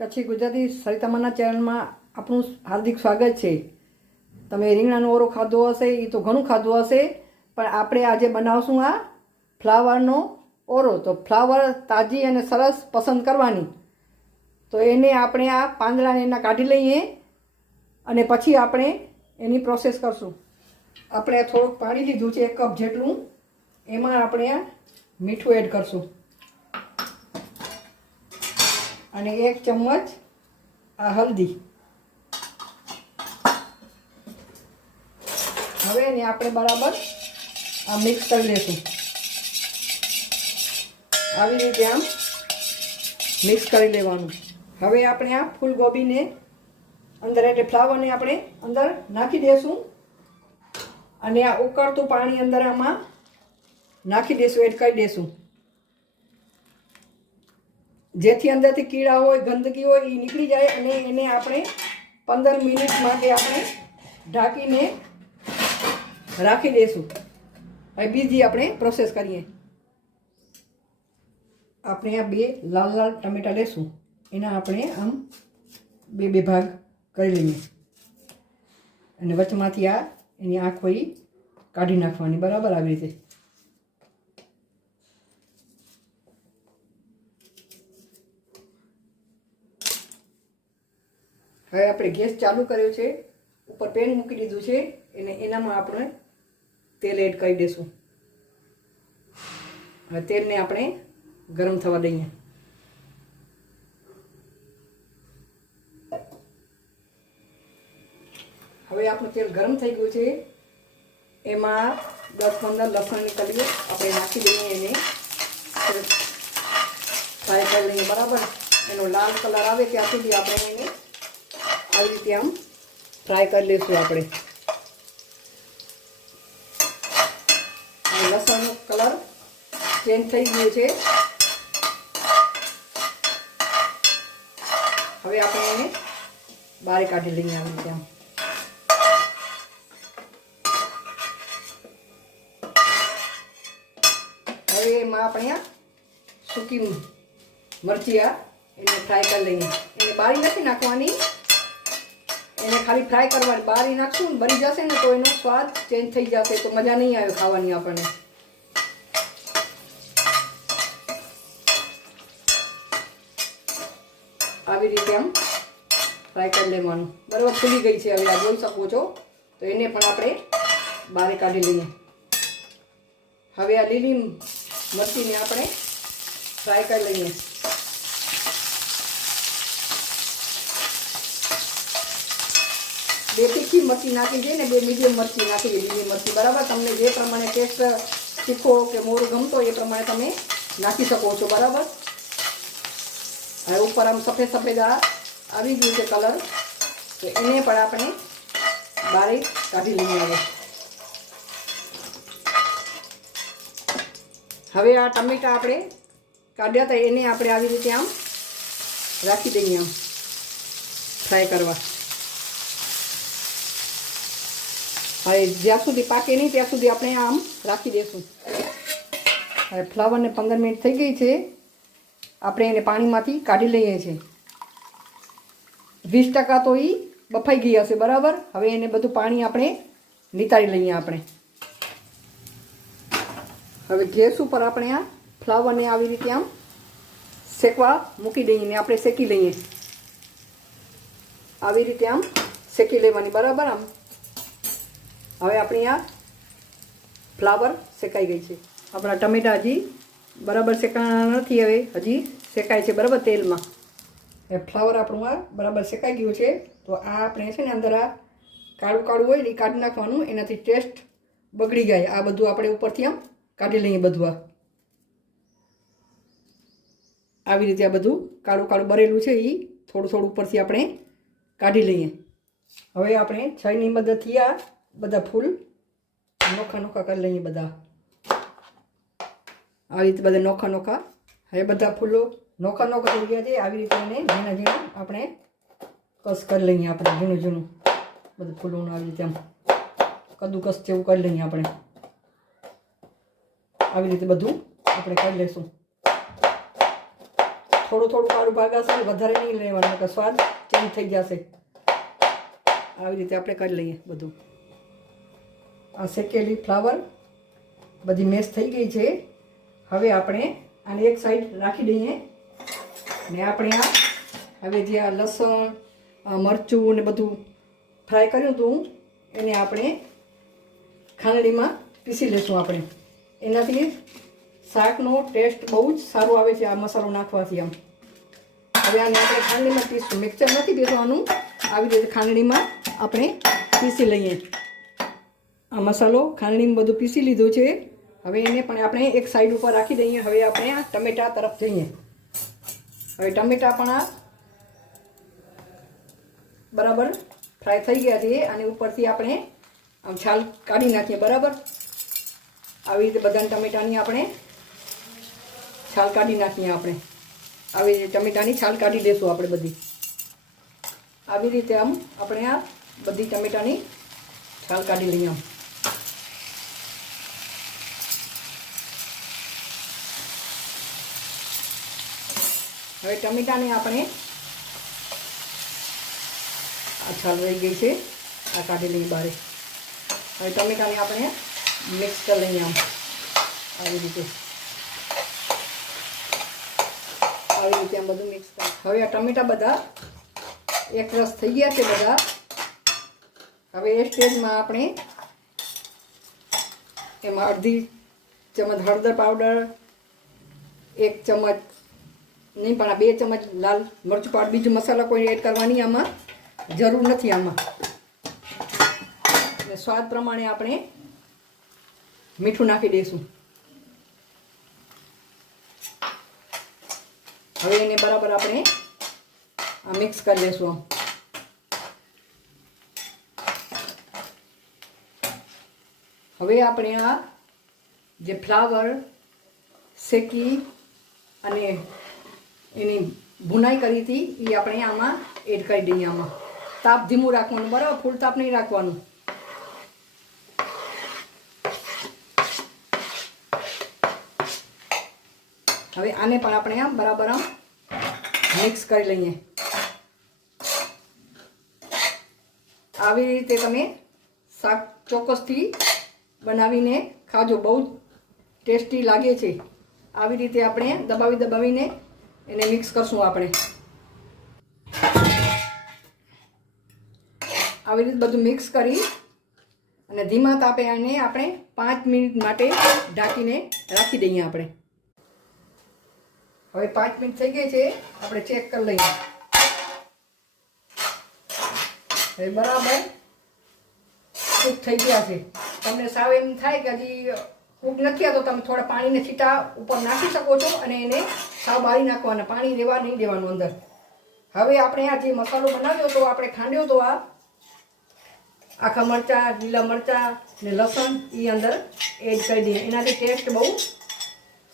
કચ્છી ગુજરાતી સરિતામાના ચેનલમાં આપણું હાર્દિક સ્વાગત છે। તમે રીંગણાનો ઓરો ખાધો હશે, એ તો ઘણું ખાધું હશે, પણ આપણે આજે બનાવશું આ ફ્લાવરનો ઓરો। તો ફ્લાવર તાજી અને સરસ પસંદ કરવાની। તો એને આપણે આ પાંદડાને એના કાઢી લઈએ અને પછી આપણે એની પ્રોસેસ કરશું। આપણે થોડુંક પાણી લીધું છે, 1 કપ જેટલું। એમાં આપણે આ મીઠું એડ કરશું અને 1 ચમચ આ હલ્દી। હવે એને આપણે બરાબર આ મિક્સ કરી લેશું। આવી રીતે આમ મિક્સ કરી લેવાનું। હવે આપણે આ ફૂલગોબીને અંદર એટલે ફ્લાવરને આપણે અંદર નાખી દેશું અને આ ઉકળતું પાણી અંદર આમાં નાખી દેશું, એડ કરી દેશું, જેથી અંદરથી કીડા હોય, ગંદકી હોય એ નીકળી જાય અને એને આપણે 15 મિનિટ માટે આપણે ઢાંકીને રાખી દઈશું। હવે બીજી આપણે પ્રોસેસ કરીએ। આપણે આ 2 લાલ લાલ ટમેટા લેશું, એના આપણે આમ બે ભાગ કરી લઈએ અને વચમાંથી આ એની આંખો કાઢી નાખવાની, બરાબર આવી રીતે। હવે આપણે ગેસ ચાલુ કર્યો છે, ઉપર પેન મૂકી દીધું છે અને એનામાં આપણે તેલ એડ કરી દઈશું। હવે તેલને આપણે ગરમ થવા દઈએ। હવે આપણું તેલ ગરમ થઈ ગયું છે, એમાં 10-15 લસણની કલીઓ આપણે નાખી દઈએ, એને ફ્રાય કરી લઈએ, બરાબર। એનો લાલ કલર આવે ત્યાં સુધી આપણે એને આવી રીતે આમ ફ્રાય કરી લઈશું આપણે। લસણનો કલર ચેન્જ થઈ ગયો છે, હવે આપણે એને બહાર કાઢી લઈએ આવી રીતે આમ। હવે એમાં આપણે આ સૂકી મરચી એને ફ્રાય કરી લઈએ। એને બારી નથી નાખવાની, એને ખાલી ફ્રાય કરવાની। બારી નાખશું ને બળી જશે ને તો એનો સ્વાદ ચેન્જ થઈ જશે, તો મજા નહીં આવે ખાવાની આપણને। આવી રીતે આમ ફ્રાય કરી લેવાનું, બરાબર। ફૂલી ગઈ છે, હવે આ જોઈ શકો છો, તો એને પણ આપણે બહાર કાઢી લઈએ। હવે આ લીલી મરચીને આપણે ફ્રાય કરી લઈએ। બે તીખી મરચી નાખી દઈએ ને 2 મીડિયમ મરચી નાખી દઈએ, લીલી મરચી, બરાબર। તમને જે પ્રમાણે ટેસ્ટ તીખો કે મોરું ગમતો એ પ્રમાણે તમે નાખી શકો છો, બરાબર। હવે ઉપર આમ સફેદ સફેદ આવી ગયું છે કલર, તો એને પણ આપણે બહાર કાઢી લઈએ। હવે આ ટમેટા આપણે કાઢ્યા હતા, એને આપણે આવી રીતે આમ રાખી દઈએ, આમ ફ્રાય કરવા। હવે જ્યાં સુધી પાકે નહીં ત્યાં સુધી આપણે આમ રાખી દઈશું। હવે ફ્લાવરને 15 મિનિટ થઈ ગઈ છે, આપણે એને પાણીમાંથી કાઢી લઈએ છીએ। 20% તો એ બફાઈ ગઈ હશે, બરાબર। હવે એને બધું પાણી આપણે નિતારી લઈએ આપણે। હવે ગેસ ઉપર આપણે આ ફ્લાવરને આવી રીતે આમ શેકવા મૂકી દઈએ ને આપણે શેકી લઈએ, આવી રીતે આમ શેકી લેવાની, બરાબર। આમ હવે આપણી આ ફ્લાવર શેકાઈ ગઈ છે। આપણા ટમેટા હજી બરાબર શેકાણા નથી, હવે હજી શેકાય છે, બરાબર, તેલમાં। એ ફ્લાવર આપણું આ બરાબર શેકાઈ ગયું છે, તો આ આપણે છે ને અંદર આ કાળું કાળું હોય ને એ કાઢી નાખવાનું, એનાથી ટેસ્ટ બગડી જાય। આ બધું આપણે ઉપરથી આમ કાઢી લઈએ બધું, આવી રીતે આ બધું કાળું કાળું બરેલું છે એ થોડું થોડું ઉપરથી આપણે કાઢી લઈએ। હવે આપણે છરીની મદદથી આ બધા ફૂલ નોખા નોખા કરી લઈએ, બધા આવી રીતે બધા નોખા નોખા। હવે બધા ફૂલો નોખા નોખા થઈ ગયા છે, આવી રીતે એને ઝીણા ઝીણા આપણે કસ કરી લઈએ, આપણે ઝીણું ઝીણું બધું ફૂલોનું આવી રીતે આમ કદ્દુકસ જેવું કરી લઈએ આપણે। આવી રીતે બધું આપણે કરી લઈશું। થોડું થોડું કાળું ભાગાશે, વધારે નહીં લેવાનું કે સ્વાદ ચેન્જ થઈ જશે. આવી રીતે આપણે કરી લઈએ બધું. આ શેકેલી ફ્લાવર બધી મેશ થઈ ગઈ છે. હવે આપણે આને એક સાઈડ રાખી દઈએ ને આપણે આ હવે જે આ લસણ મરચું ને બધું ફ્રાય કર્યું હતું એને આપણે ખાંડણીમાં પીસી લઈશું. આપણે એનાથી શાકનો ટેસ્ટ બહુ જ સારો આવે છે આ મસાલો નાખવાથી. આમ હવે આને આપણે ખાંડણીમાં પીસશું. મિક્સર નથી પીસવાનું, આવી રીતે ખાંડણીમાં આપણે પીસી લઈએ. આ મસાલો ખાંડણીમાં બધું પીસી લીધું છે. હવે એને પણ આપણે એક સાઈડ ઉપર રાખી દઈએ. હવે આપણે આ ટમેટા તરફ જઈએ. હવે ટમેટા પણ આ બરાબર ફ્રાય થઈ ગયા છે. અને ઉપરથી આપણે આમ છાલ કાઢી નાખીએ. બરાબર આવી રીતે બધા ટમેટાની આપણે છાલ કાઢી નાખીએ. આપણે આવી રીતે ટમેટાની છાલ કાઢી દઈશું. આપણે બધી આવી રીતે આમ આપણે આ બધી ટમેટાની છાલ કાઢી લઈએ. આમ હવે ટમેટાને આપણે આ છાલ રહી ગઈ છે, આ કાઢી લઈએ બહાર. હવે ટમેટાને આપણે મિક્સ કરી લઈએ આમ આવી રીતે આમ બધું મિક્સ કરી. હવે આ ટમેટા બધા એક રસ થઈ ગયા છે બધા. હવે એ સ્ટેજમાં આપણે એમાં અડધી ચમચ હળદર પાવડર, 1 ચમચ નહીં પણ આ 2 ચમચ લાલ મરચું પાવડર, બીજું મસાલા કોઈ એડ કરવાની આમાં જરૂર નથી. આમાં સ્વાદ પ્રમાણે આપણે મીઠું નાખી દઈશું. હવે એને બરાબર આપણે આ મિક્સ કરી લઈશું. હવે આપણે આ જે ફ્લાવર શેકી અને એની ભૂનાઈ કરી હતી એ આપણે આમાં એડ કરી દઈએ. આમાં તાપ ધીમું રાખવાનું, બરાબર, ફૂલ તાપ નહીં રાખવાનું. હવે આને પણ આપણે આમ બરાબર આમ મિક્સ કરી લઈએ. આવી રીતે તમે શાક ચોક્કસથી બનાવીને ખાજો, બહુ જ ટેસ્ટી લાગે છે. આવી રીતે આપણે દબાવીને એને મિક્સ કરશું. આપણે આવી રીતે બધું મિક્સ કરી અને ધીમા તાપે આને આપણે 5 મિનિટ માટે ઢાંકીને રાખી દઈએ. આપણે હવે 5 મિનિટ થઈ ગઈ છે, આપણે ચેક કરી લઈએ. હવે બરાબર કૂક થઈ ગયા છે. તમને સાવ એમ થાય કે હજી કૂક નથી તો તમે થોડા પાણીને છીટા ઉપર નાખી શકો છો અને એને સાવ બાળી નાખવાના, પાણી રહેવા નહીં દેવાનું અંદર. હવે આપણે આ જે મસાલો બનાવ્યો તો આપણે ખાંડ્યો તો આ આખા મરચાં, લીલા મરચાં ને લસણ એ અંદર એડ કરી દઈએ. એનાથી ટેસ્ટ બહુ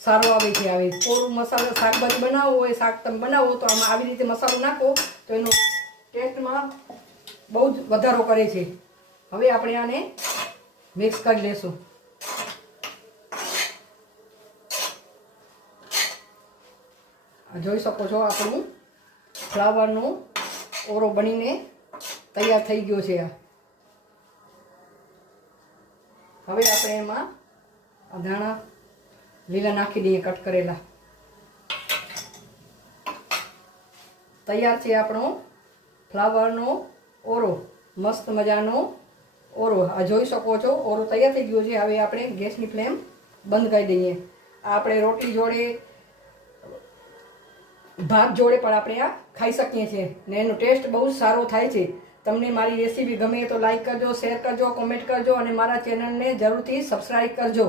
સારો આવે છે. આવી કોરું મસાલો શાકભાજી બનાવવો હોય, શાક તમે બનાવો તો આમાં આવી રીતે મસાલો નાખો તો એનો ટેસ્ટમાં બહુ જ વધારો કરે છે. હવે આપણે આને મિક્સ કરી લેશું. જોઈ શકો છો આપણું ફ્લાવરનો ઓરો બનીને તૈયાર થઈ ગયો છે. હવે આપણે એમાં ધાણા લીલા નાખી દઈએ, કટ કરેલા. તૈયાર છે આપણો ફ્લાવરનો ઓરો, મસ્ત મજાનો ઓરો. આ જોઈ શકો છો ઓરો તૈયાર થઈ ગયો છે. હવે આપણે ગેસની ફ્લેમ બંધ કરી દઈએ. આપણે રોટલી જોડે, ભાત જોડે પણ આપણે આ ખાઈ શકીએ છીએ ને એનો ટેસ્ટ બહુ સારો થાય છે. તમને મારી રેસીપી ગમે તો લાઈક કરજો, શેર કરજો, કોમેન્ટ કરજો અને મારા ચેનલને જરૂરથી સબસ્ક્રાઈબ કરજો.